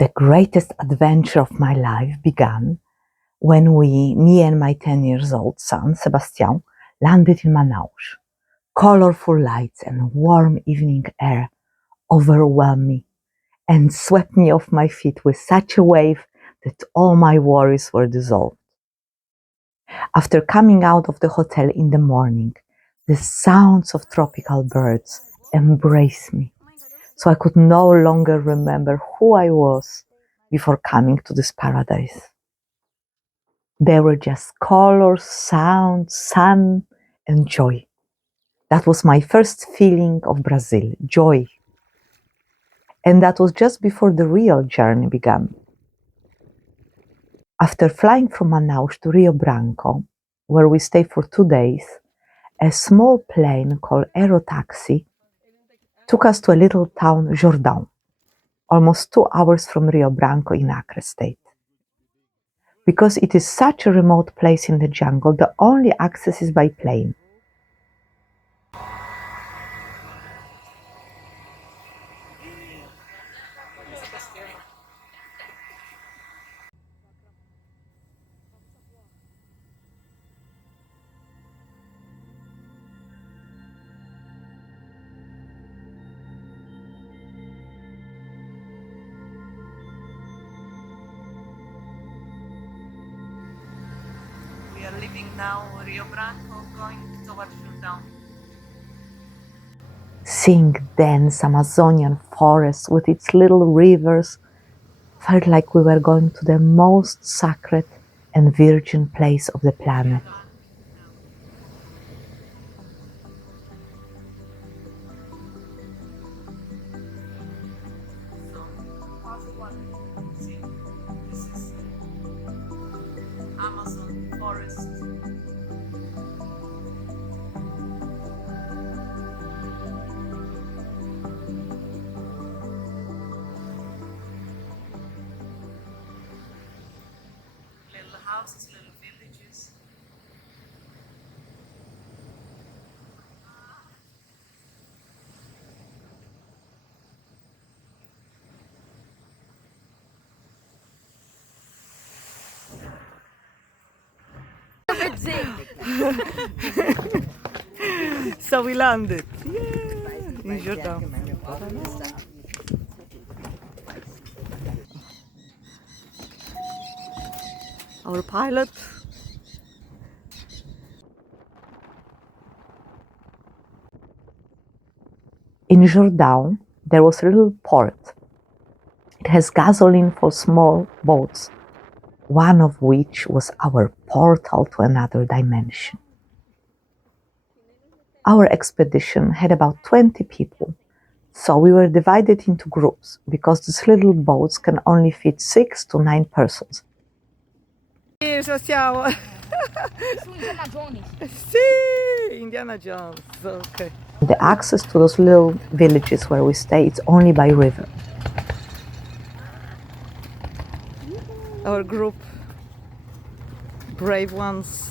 The greatest adventure of my life began when me and my 10 years old son, Sebastian, landed in Manaus. Colorful lights and warm evening air overwhelmed me and swept me off my feet with such a wave that all my worries were dissolved. After coming out of the hotel in the morning, the sounds of tropical birds embraced me, so I could no longer remember who I was before coming to this paradise. There were just colors, sound, sun, and joy. That was my first feeling of Brazil, joy. And that was just before the real journey began. After flying from Manaus to Rio Branco, where we stayed for 2 days, a small plane called Aero Taxi took us to a little town, Jordão, almost 2 hours from Rio Branco in Acre state. Because it is such a remote place in the jungle, the only access is by plane. We are leaving now Rio Branco, going towards Jordão. Seeing dense Amazonian forests with its little rivers felt like we were going to the most sacred and virgin place of the planet. This is Amazon forest. Little houses, little villages. So we landed. Yeah, in Jordão. Our pilot. In Jordão, there was a little port. It has gasoline for small boats, one of which was our portal to another dimension. Our expedition had about 20 people, so we were divided into groups because these little boats can only fit 6 to 9 persons. Social. Indiana Jones. See, Indiana Jones. Okay. The access to those little villages where we stay is only by river. Our group, brave ones.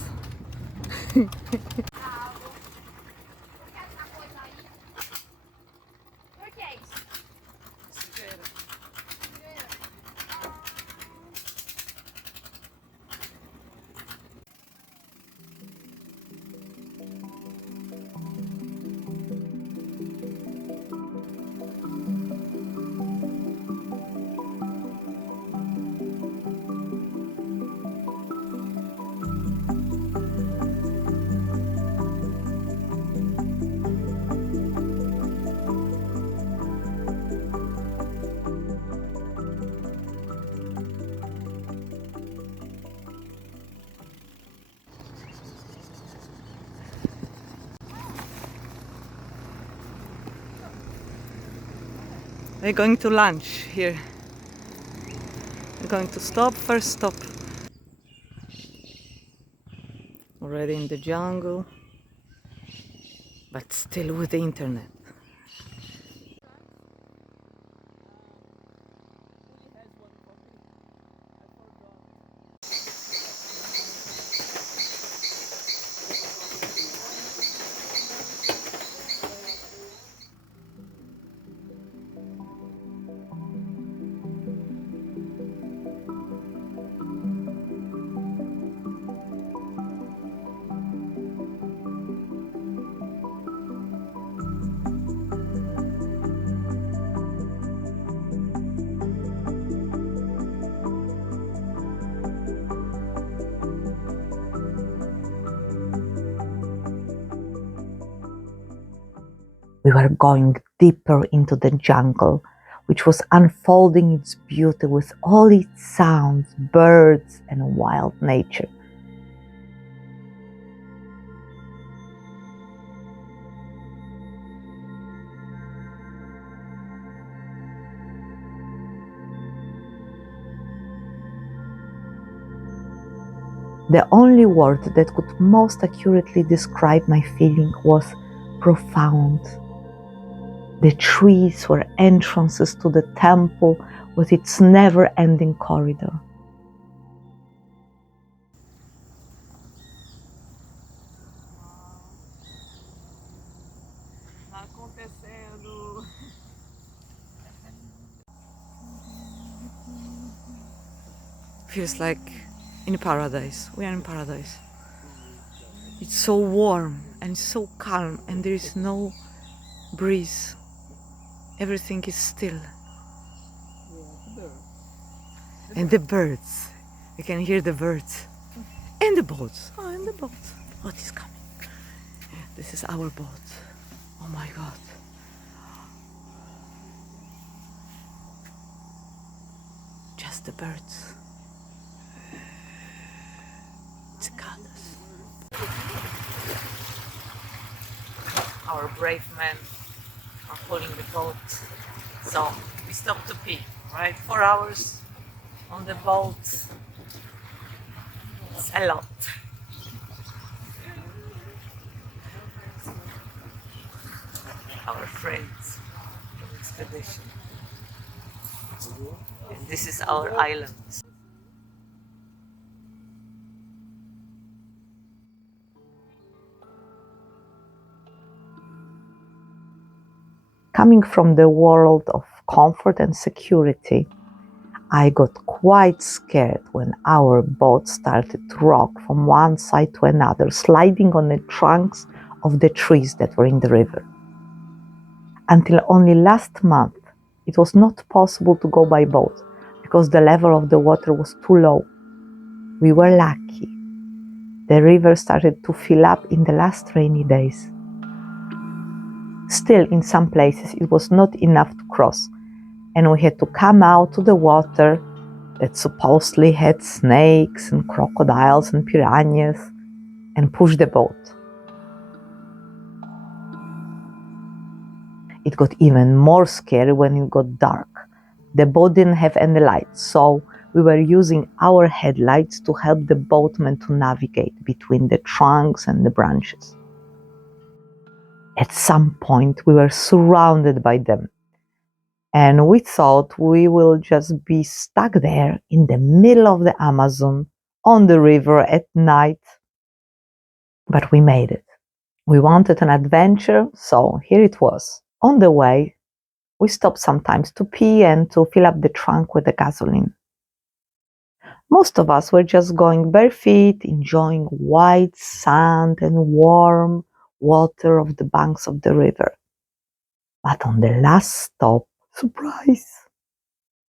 We're going to lunch here. We're going to stop, first stop. Already in the jungle, but still with the internet. We were going deeper into the jungle, which was unfolding its beauty with all its sounds, birds, and wild nature. The only word that could most accurately describe my feeling was profound. The trees were entrances to the temple with its never-ending corridor. Feels like in paradise. We are in paradise. It's so warm and so calm, and there is no breeze. Everything is still. And the birds. You can hear the birds. And the boats. Oh, and the boat. Boat is coming. This is our boat. Oh my God. Just the birds. Cicadas. Our brave men are pulling the boat. So we stopped to pee, right? 4 hours on the boat. It's a lot. Our friends from expedition. And this is our island. Coming from the world of comfort and security, I got quite scared when our boat started to rock from one side to another, sliding on the trunks of the trees that were in the river. Until only last month, it was not possible to go by boat because the level of the water was too low. We were lucky. The river started to fill up in the last rainy days. Still, in some places, it was not enough to cross, and we had to come out to the water that supposedly had snakes and crocodiles and piranhas and push the boat. It got even more scary when it got dark. The boat didn't have any lights, so we were using our headlights to help the boatmen to navigate between the trunks and the branches. At some point, we were surrounded by them, and we thought we will just be stuck there in the middle of the Amazon, on the river at night. But we made it. We wanted an adventure, so here it was. On the way, we stopped sometimes to pee and to fill up the trunk with the gasoline. Most of us were just going bare feet, enjoying white sand and warm water of the banks of the river. But on the last stop, surprise!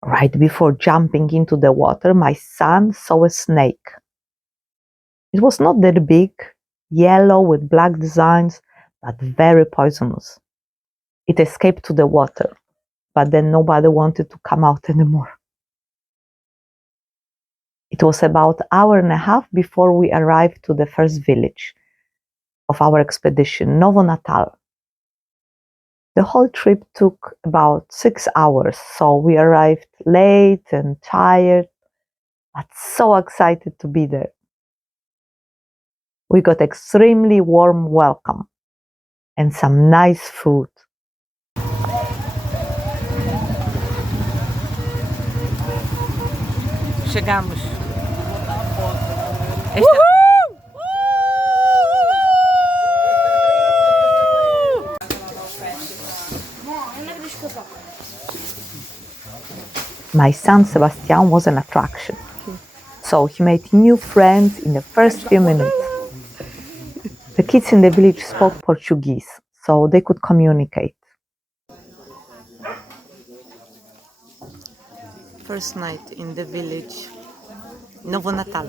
Right before jumping into the water, my son saw a snake. It was not that big, yellow with black designs, but very poisonous. It escaped to the water, but then nobody wanted to come out anymore. It was about an hour and a half before we arrived to the first village of our expedition, Novo Natal. The whole trip took about 6 hours, so we arrived late and tired, but so excited to be there. We got extremely warm welcome and some nice food. Chegamos. My son Sebastian was an attraction, so he made new friends in the first few minutes. The kids in the village spoke Portuguese, so they could communicate. First night in the village, Novo Natal.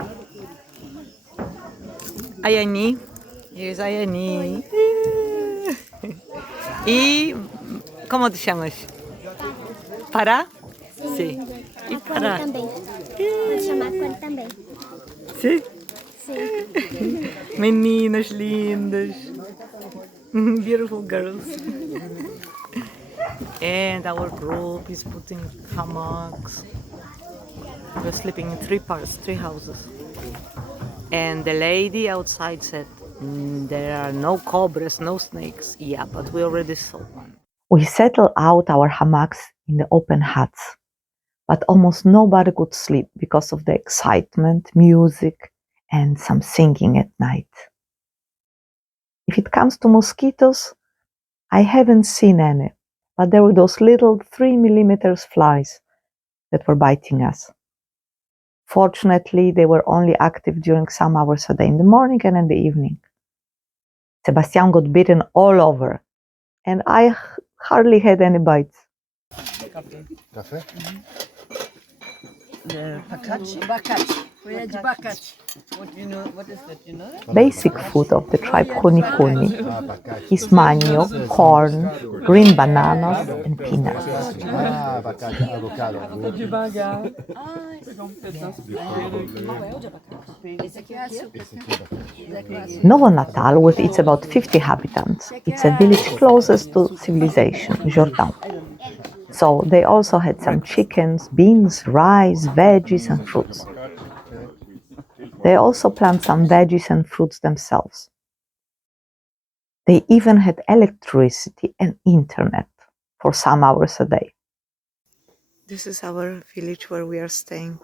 Ayani, here's Ayani. ¿Y cómo te llamas? ¿Para? Sí. ¿Y para? Também. Pode chamar Cone também. Sí. Sim. Meninas lindas. Beautiful girls. And our group is putting hammocks. We're sleeping in three houses. And the lady outside said, there are no cobras, no snakes. Yeah, but we already saw one. We settled out our hammocks in the open huts, but almost nobody could sleep because of the excitement, music, and some singing at night. If it comes to mosquitoes, I haven't seen any, but there were those little 3 mm flies that were biting us. Fortunately, they were only active during some hours a day, in the morning and in the evening. Sebastian got bitten all over, and I hardly had any bites. Café? The bacate. Folha de bacate. What do you know? What is that? You know that? Basic food of the tribe Kunikuni Abacate. is manioc, corn, green bananas, and peanuts. Abacate, avocado. Novo Natal, with its about 50 inhabitants, it's a village closest to civilization, Jordão. So they also had some chickens, beans, rice, veggies, and fruits. They also plant some veggies and fruits themselves. They even had electricity and internet for some hours a day. This is our village where we are staying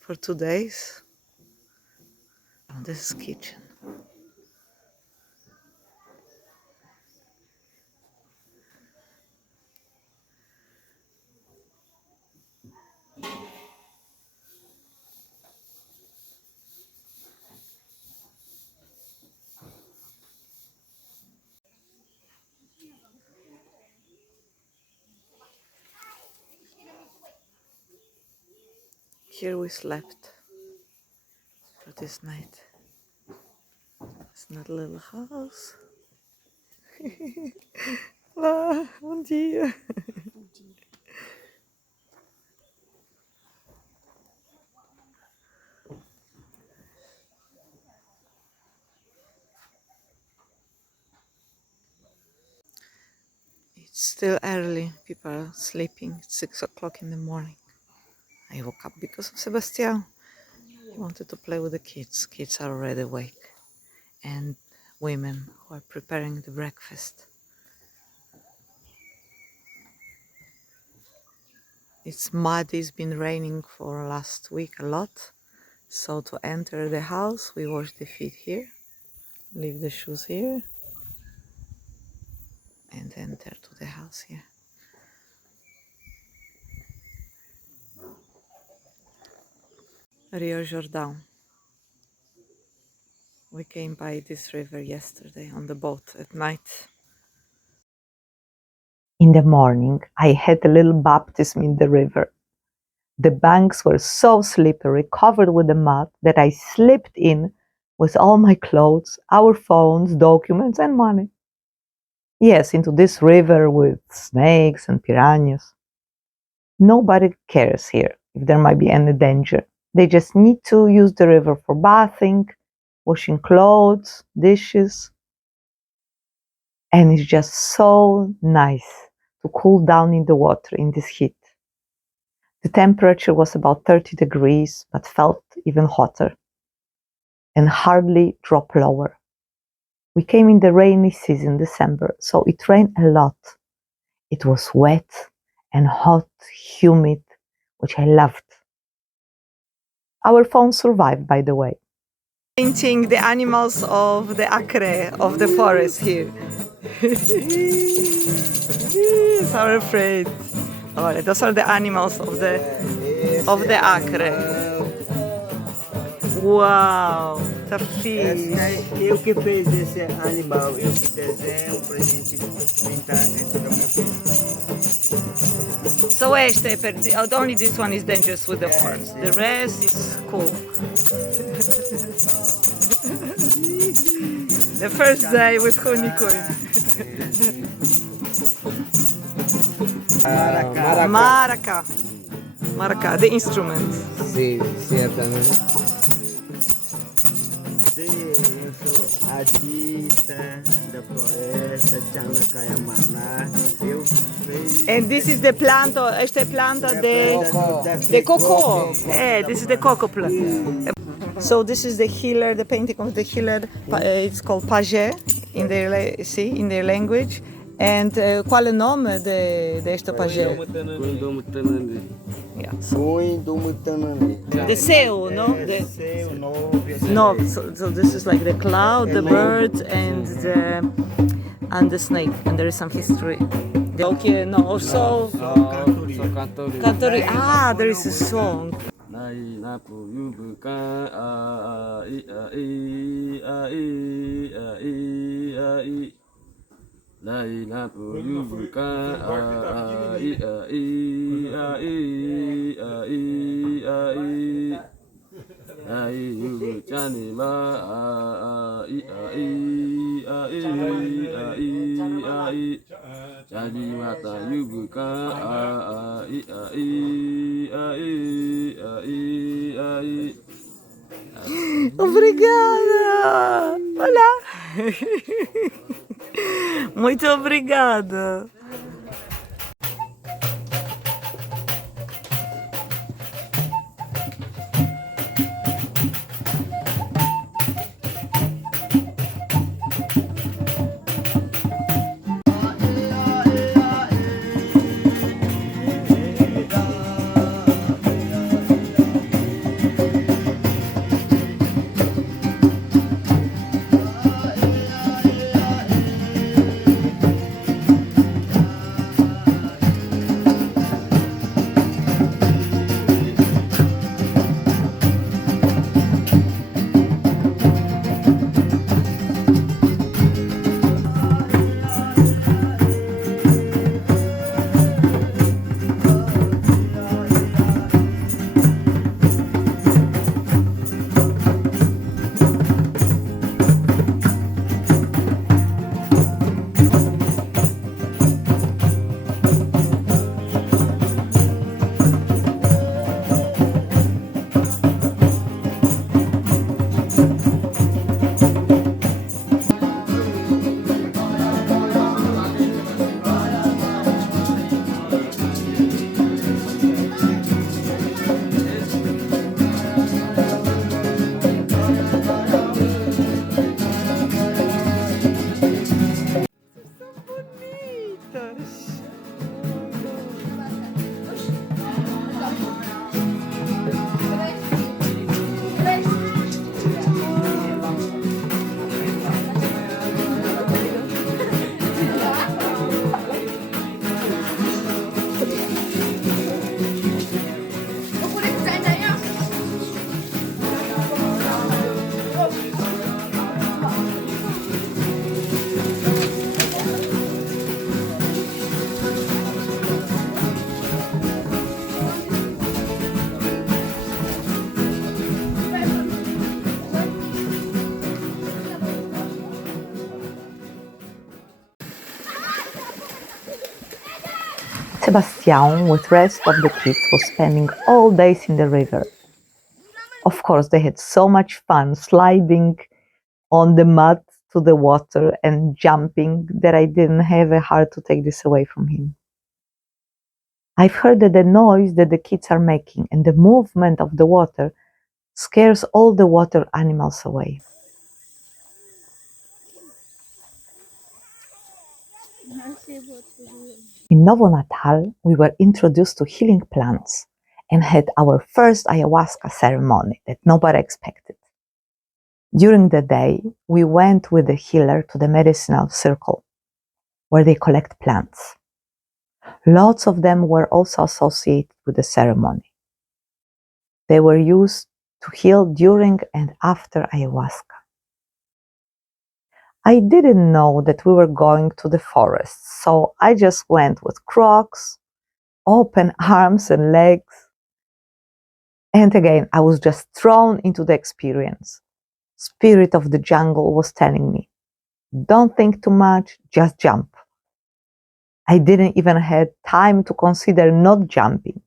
for 2 days. This is kitchen. Here we slept for this night. It's not a little house. Olá, bom dia. It's still early. People are sleeping. It's 6 o'clock in the morning. I woke up because of Sebastian. He wanted to play with the kids. Kids are already awake. And women who are preparing the breakfast. It's muddy. It's been raining for last week a lot. So to enter the house, we wash the feet here. Leave the shoes here. And enter to the house here. Rio Jordão. We came by this river yesterday on the boat at night. In the morning, I had a little baptism in the river. The banks were so slippery, covered with the mud, that I slipped in with all my clothes, our phones, documents, and money. Yes, into this river with snakes and piranhas. Nobody cares here if there might be any danger. They just need to use the river for bathing, washing clothes, dishes. And it's just so nice to cool down in the water in this heat. The temperature was about 30 degrees, but felt even hotter and hardly dropped lower. We came in the rainy season, December, so it rained a lot. It was wet and hot, humid, which I loved. Our phone survived, by the way. Painting the animals of the acre of the forest here. He's are afraid. Oh, those are the animals of the acre. Wow, the fish. Eu que fiz esse animal, eu que desenho pra gente pintar dentro do meu filho. So only this one is dangerous with the horns. The rest is cool. The first day with Honeycoin. Maraca. Maraca, the instrument. Sí, ciertamente. Sí, isso aqui tá da floresta, Chanacaya Maná. Eu fiz. And this is the plant, esta planta de cocoa. Yeah, this is the cocoa plant. So this is the healer, the painting of the healer. It's called pajé in their language. And qual é o nome deste pajé? Yeah. The seu, no? The Seu, no. So this is like the cloud, the bird, and the snake. And there is some history. Okay, no. Also, cantori. Ah, there is a song. Obrigada! Olá! Muito obrigada! Sebastian, with the rest of the kids, was spending all days in the river. Of course, they had so much fun sliding on the mud to the water and jumping that I didn't have a heart to take this away from him. I've heard that the noise that the kids are making and the movement of the water scares all the water animals away. In Novo Natal, we were introduced to healing plants and had our first ayahuasca ceremony that nobody expected. During the day, we went with the healer to the medicinal circle, where they collect plants. Lots of them were also associated with the ceremony. They were used to heal during and after ayahuasca. I didn't know that we were going to the forest, so I just went with Crocs, open arms and legs. And again, I was just thrown into the experience. Spirit of the jungle was telling me, don't think too much, just jump. I didn't even have time to consider not jumping.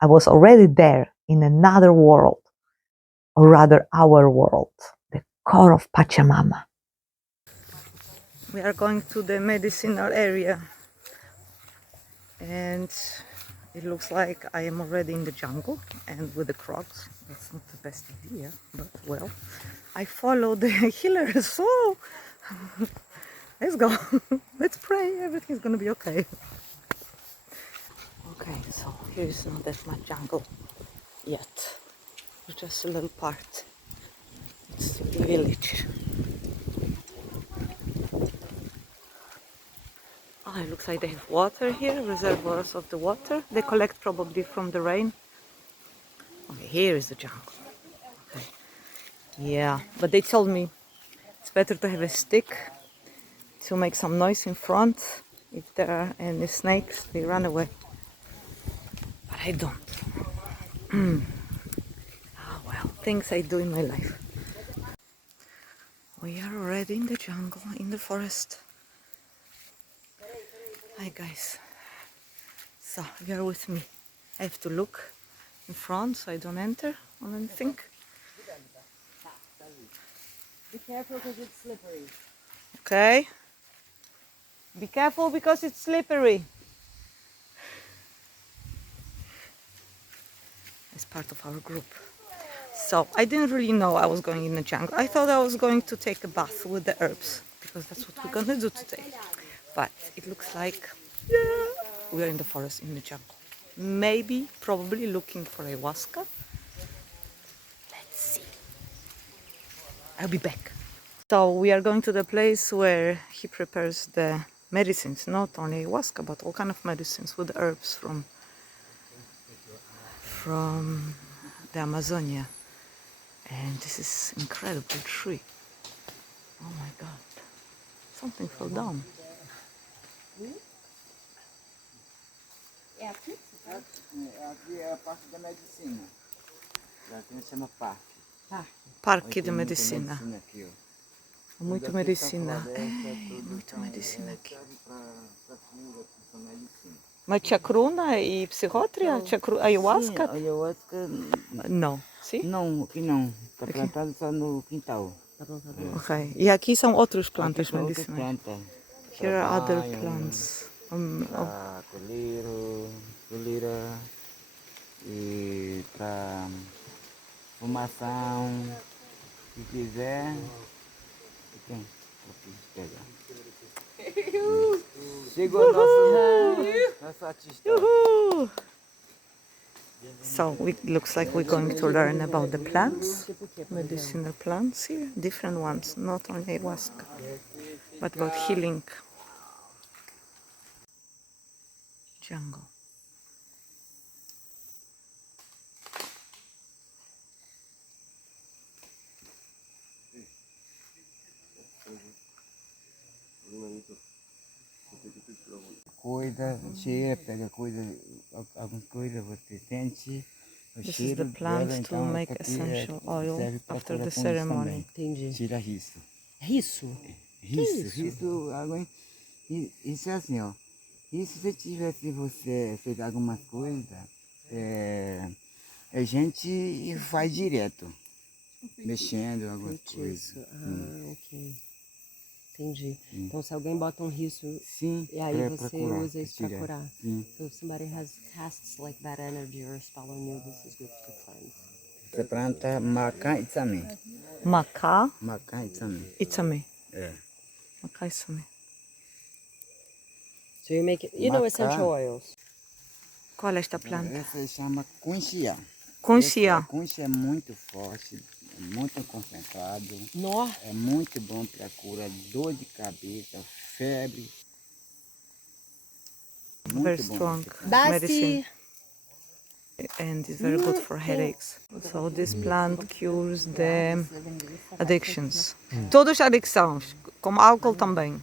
I was already there in another world, or rather our world, the core of Pachamama. We are going to the medicinal area, and it looks like I am already in the jungle and with the crocs. That's not the best idea, but well, I follow the healer, so let's go. Let's pray everything's gonna be okay. Okay, so here is not that much jungle yet. It's just a little part. It's the village. Oh, it looks like they have water here, reservoirs of the water. They collect probably from the rain. Okay, here is the jungle. Okay. Yeah, but they told me it's better to have a stick to make some noise in front. If there are any snakes, they run away. But I don't. Oh well, things I do in my life. We are already in the jungle, in the forest. Hi guys. So you are with me. I have to look in front so I don't enter on anything. Be careful because it's slippery. Okay. Be careful because it's slippery. It's part of our group. So I didn't really know I was going in the jungle. I thought I was going to take a bath with the herbs because that's what we're gonna do today. But it looks like we are in the forest, in the jungle. Maybe, probably looking for ayahuasca. Let's see. I'll be back. So we are going to the place where he prepares the medicines, not only ayahuasca, but all kind of medicines with herbs from the Amazonia. And this is incredible tree. Oh my God. Something fell down. Aqui é a parte da medicina. Aqui chama parque. Parque de medicina. Aqui, ó. Muito medicina. Muito medicina aqui. Mas chacruna e psicótria? Ayahuasca? Ayahuasca, Não. Sim? não, aqui não. Está plantado só no quintal. Ok. E aqui são outras plantas Aqui são outras medicinais. plantas. Here are other Trabalham, plants. Para colheira e para fumação, se quiser, tem aqui, pega. Chegou nosso artista. Woohoo! So it looks like we're going to learn about the plants, medicinal plants here, different ones, not only ayahuasca, but about healing. Jungle. Coisa, cheira, pega coisa, algumas coisas você sente. O This is cheiro the plant dela, to então make essa aqui essential oil serve pra after curar the com isso ceremony. também. Entendi. Tira riço. Riço? Riço, água. Isso é assim, ó. E se você tivesse você feito alguma coisa, a gente faz direto, mexendo alguma coisa. Isso. Ok. Entendi. Então, se alguém bota um riço Sim, e aí pra você curar, usa isso para tirar. curar. Sim. So if somebody casts like bad energy or a spell on you, this is good to cleanse. Essa planta maca itzame. Maca Maca itzame. Itsame. É. Maca Itsame. So you make it, you know, essential oils. Qual é esta planta? Essa chama kunxia. Kunxia. A kunxia é muito forte, é muito concentrado. Nó. É muito bom para curar dor de cabeça, febre. Very strong medicine. And it's very good for headaches. So this plant cures the addictions. Todas as adicções, como álcool também.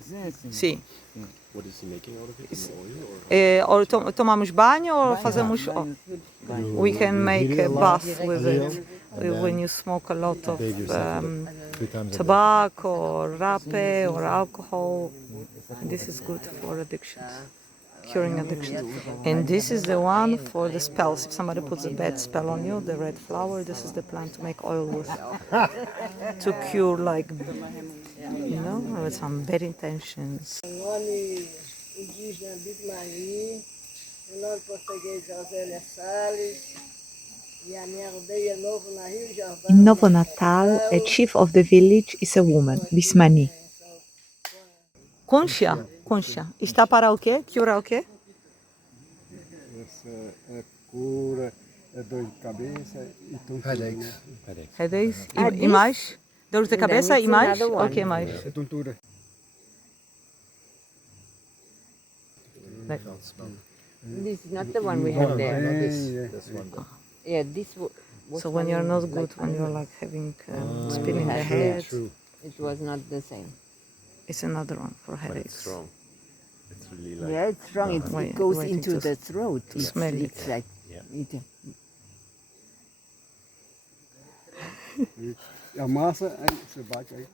Sim. What is he making out of it? An oil or? Ou tomamos banho ou fazemos... We can make a bath with it when you smoke a lot of tobacco or rape or alcohol. This is good for addictions. curing addiction. And this is the one for the spells. If somebody puts a bad spell on you, the red flower, this is the plant to make oil with. To cure, like, with some bad intentions. Nome indígena Bismarck, o nome português Josélia Salles, e a minha aldeia Novo na Rio Jordão. In Novo Natal, a chief of the village is a woman, Bismani. Concha. Está para o quê? Cura o quê? Essa é cura, é dor de cabeça e tontura. Headaches. E mais? Dor de cabeça e mais? O que mais? É tontura. This is not the one we have there. Yeah, this So when you're not good, when you're like having spin in the head, it was not the same. it's another one for headaches. Strong. It's really like. Yeah, it's strong. It goes into the throat. smell it. It's like A massa, aí você bate aí.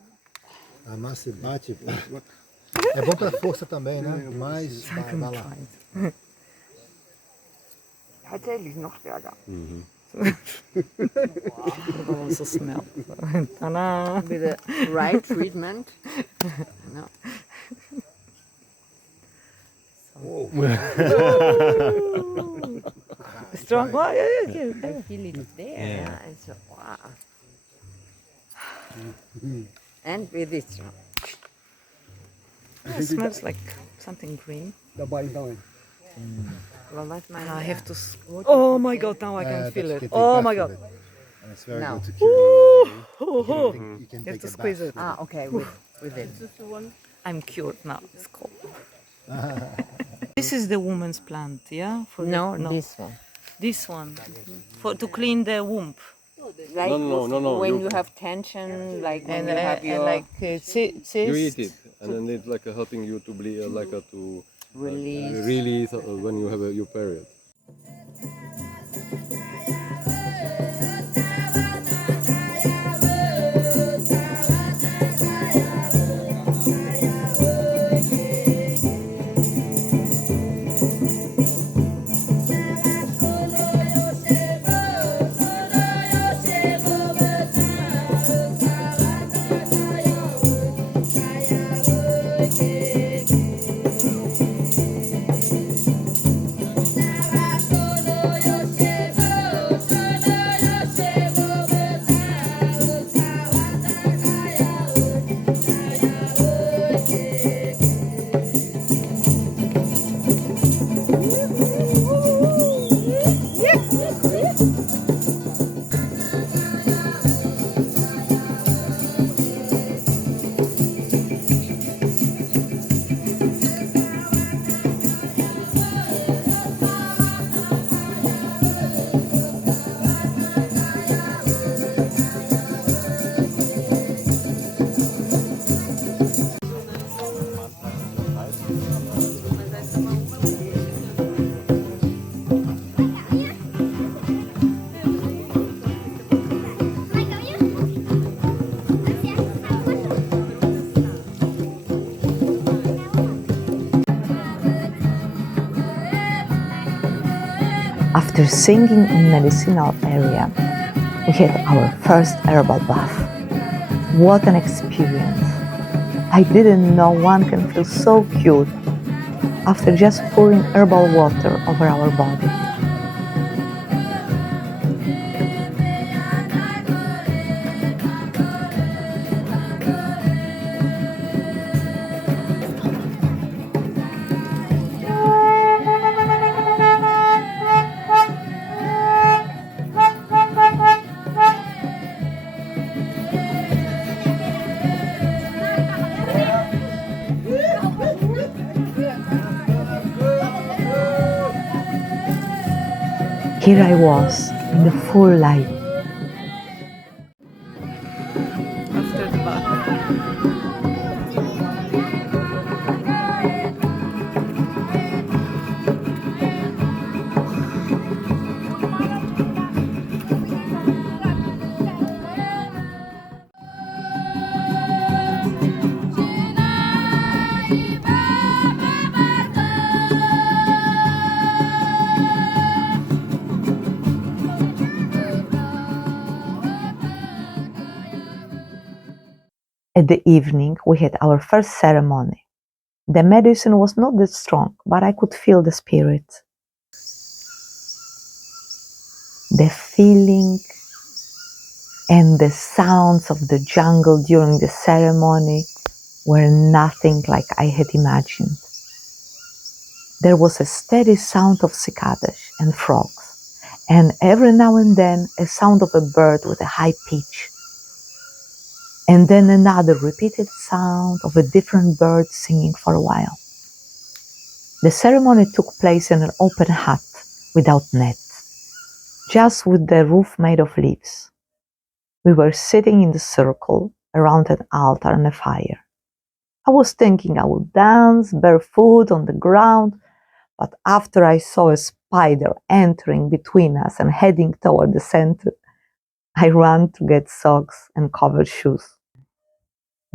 A massa bate. É bom pra força também, né? Mas vai lá. tatsächlich noch stärker. Also smell. Ta-da! With the right treatment. No. Strong. Oh, yeah. I feel it there. Yeah. It's, wow. And with this one. It smells like something green. Dá banho então, hein? Well, that's my. I have to. Oh my god! Now I can feel it. Oh my god! And it's very Now. good to cure. You can You have take to a squeeze bath. it. Ah, okay, with it. I'm cured now. It's cold. This is the woman's plant, yeah? For No, the, this one. This one. For to clean the womb. Like No. when you have tension, like when And, you have your like cyst. You eat it, and then it's like helping you to bleed, to release. release when you have your period. After singing in medicinal area, we had our first herbal bath. What an experience! I didn't know one can feel so cute after just pouring herbal water over our body. Here I was in the full light. After the bath. At the evening, we had our first ceremony. The medicine was not that strong, but I could feel the spirit. The feeling and the sounds of the jungle during the ceremony were nothing like I had imagined. There was a steady sound of cicadas and frogs, and every now and then a sound of a bird with a high pitch, and then another repeated sound of a different bird singing for a while. The ceremony took place in an open hut without net, just with the roof made of leaves. We were sitting in the circle around an altar and a fire. I was thinking I would dance barefoot on the ground, but after I saw a spider entering between us and heading toward the center, I ran to get socks and covered shoes.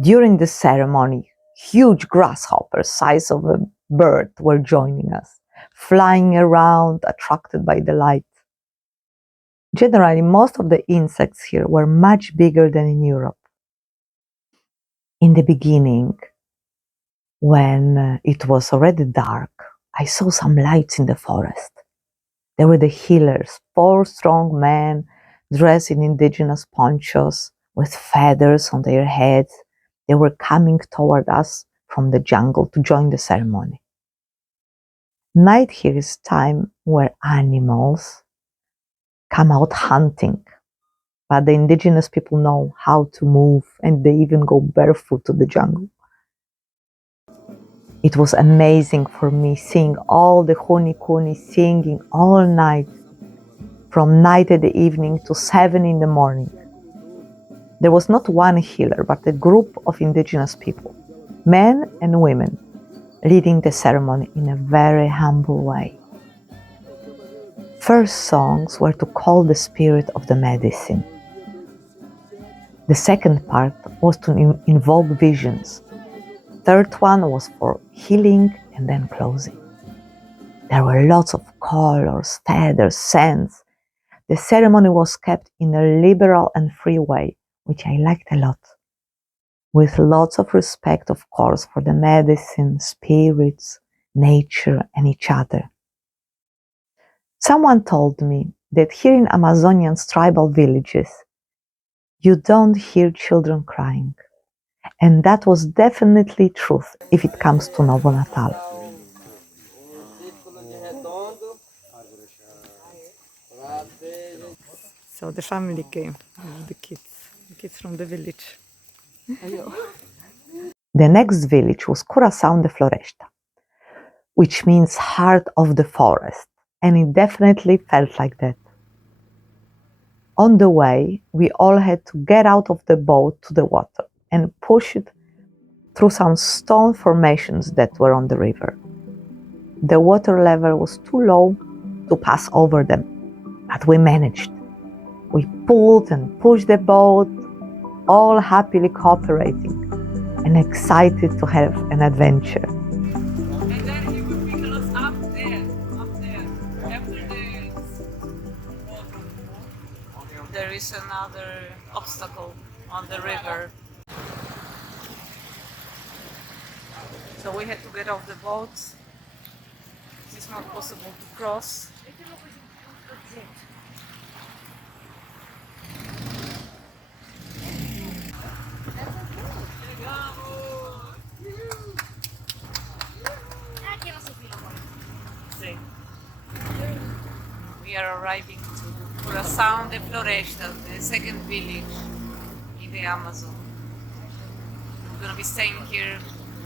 During the ceremony, huge grasshoppers, size of a bird, were joining us, flying around, attracted by the light. Generally, most of the insects here were much bigger than in Europe. In the beginning, when it was already dark, I saw some lights in the forest. They were the healers, 4 strong men dressed in indigenous ponchos with feathers on their heads. They were coming toward us from the jungle to join the ceremony. Night here is time where animals come out hunting, but the indigenous people know how to move and they even go barefoot to the jungle. It was amazing for me seeing all the huni singing all night, from night at the evening to 7 in the morning. There was not one healer, but a group of indigenous people, men and women, leading the ceremony in a very humble way. First songs were to call the spirit of the medicine. The second part was to invoke visions. Third one was for healing and then closing. There were lots of colors, feathers, scents. The ceremony was kept in a liberal and free way, which I liked a lot, with lots of respect, of course, for the medicine, spirits, nature, and each other. Someone told me that here in Amazonian tribal villages, you don't hear children crying. And that was definitely truth if it comes to Novo Natal. So the family came, the kids from the village. The next village was Coração de Floresta, which means heart of the forest, and it definitely felt like that. On the way, we all had to get out of the boat to the water and push it through some stone formations that were on the river. The water level was too low to pass over them, but we managed. We pulled and pushed the boat, all happily cooperating and excited to have an adventure. And then he would pick us up there, after the water. There is another obstacle on the river. So we had to get off the boat. It is not possible to cross. We are arriving to Coração de Floresta, the second village in the Amazon. We're going to be staying here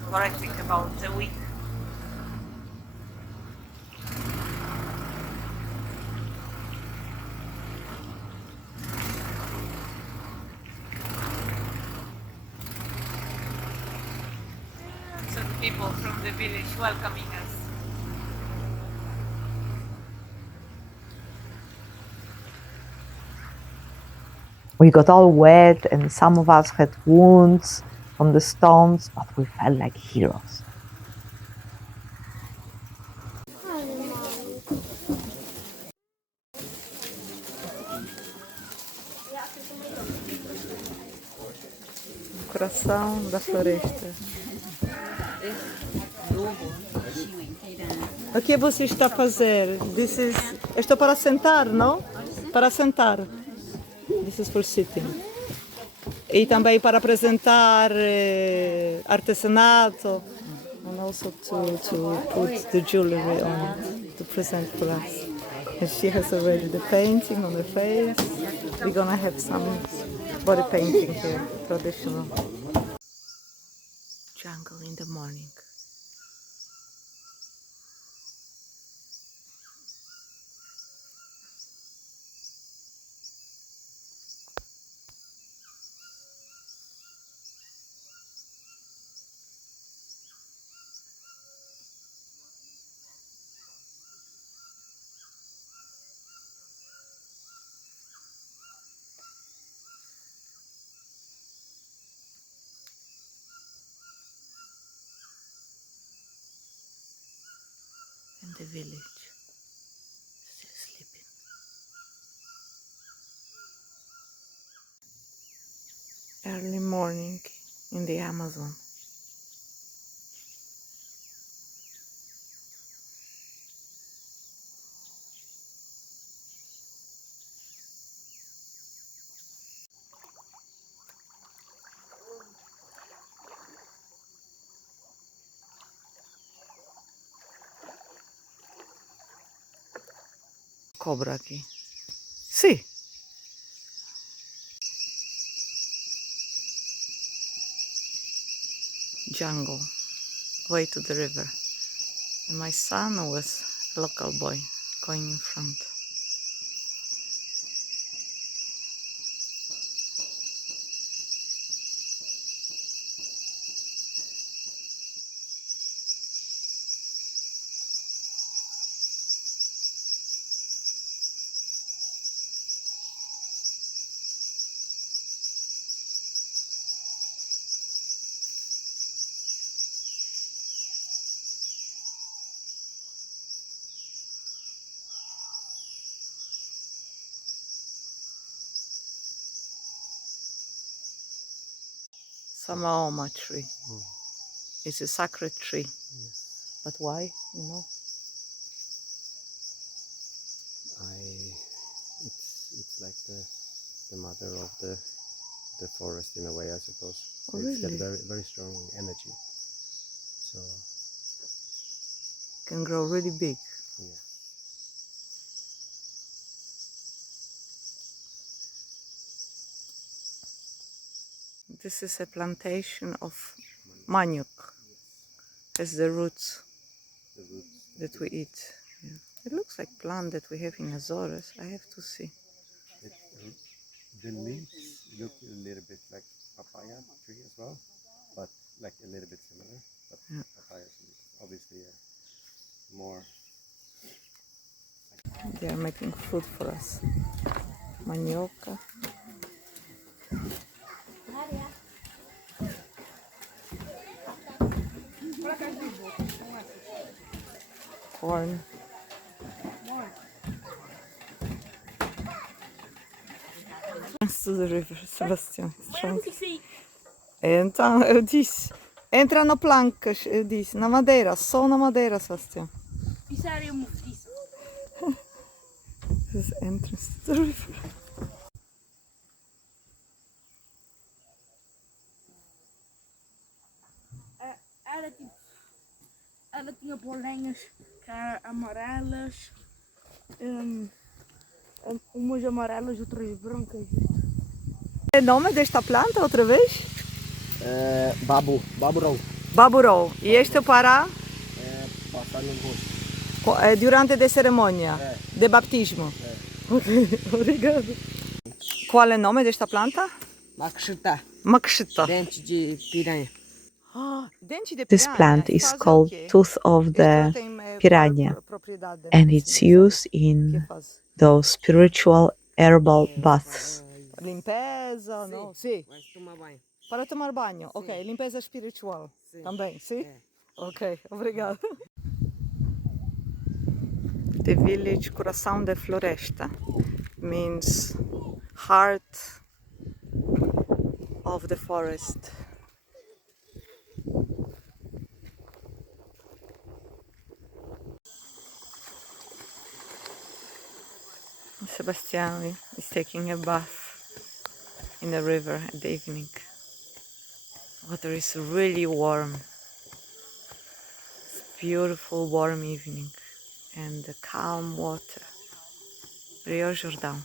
for I think about a week. Some people from the village welcoming us. We got all wet and some of us had wounds from the stones, but we felt like heroes. Coração da floresta. O que você está a fazer? Estou para sentar, não? Para sentar. This is for sitting. E também para apresentar artesanato. And also to put the jewelry on to present for us. And she has already the painting on the face. We're gonna have some body painting here, traditional. Jungle in the morning. And the village still sleeping. Early morning in the Amazon. Cobra aqui. Sì. Jungle, way to the river. And my son was a local boy going in front. Samaoma tree. It's a sacred tree. But why, you know? It's like the mother of the forest in a way, I suppose. Oh, It's got really? very very strong energy. So Can grow really big. yeah. This is a plantation of manioc. It's the roots The roots. that we eat. Yeah. It looks like plant that we have in Azores. I have to see. The leaves look a little bit like papaya tree as well, but like a little bit similar. But Yeah. papaya is obviously more. They are making food for us. Manioca. Corn. To the river, Sebastião. Então, eu disse, entra na plancas, eu disse, na madeira, só na madeira, Sebastião. Isso é areia movediça. This is entrance to the river. Ela tinha bolinhas que eram amarelas, umas amarelas, outras brancas. O nome desta planta, outra vez? Baburão. Baburou. E este para? Passar no rosto. Durante a cerimônia de batismo? Ok, obrigado. Qual é o nome desta planta? Maxita, Maxita. dente de piranha. This plant is called tooth of the piranha, and it's used in those spiritual herbal baths. Limpeza, não? Sim. Vai tomar banho. Para tomar banho, ok. Limpeza espiritual também, sim? Ok, obrigado. The village Coração da Floresta means heart of the forest. Sebastian is taking a bath in the river at the evening. Water is really warm. It's beautiful warm evening and the calm water. Rio Jordão.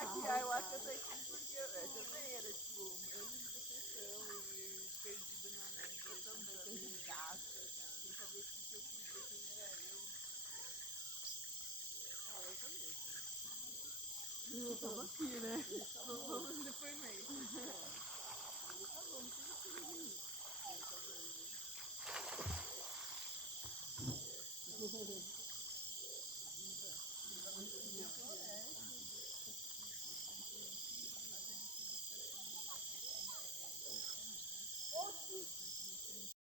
Aqui, a Ayahuasca eu tô aqui porque eu também era tipo anos de depressão e perdido na mente. Eu também, perdidasca, sem saber o que eu queria, quem era eu. Eu também. Estamos aqui, né? Vamos no depoimento. Tá bom,